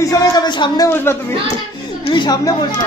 পিছনে যাবে সামনে বসবা তুমি? তুমি সামনে বসবা।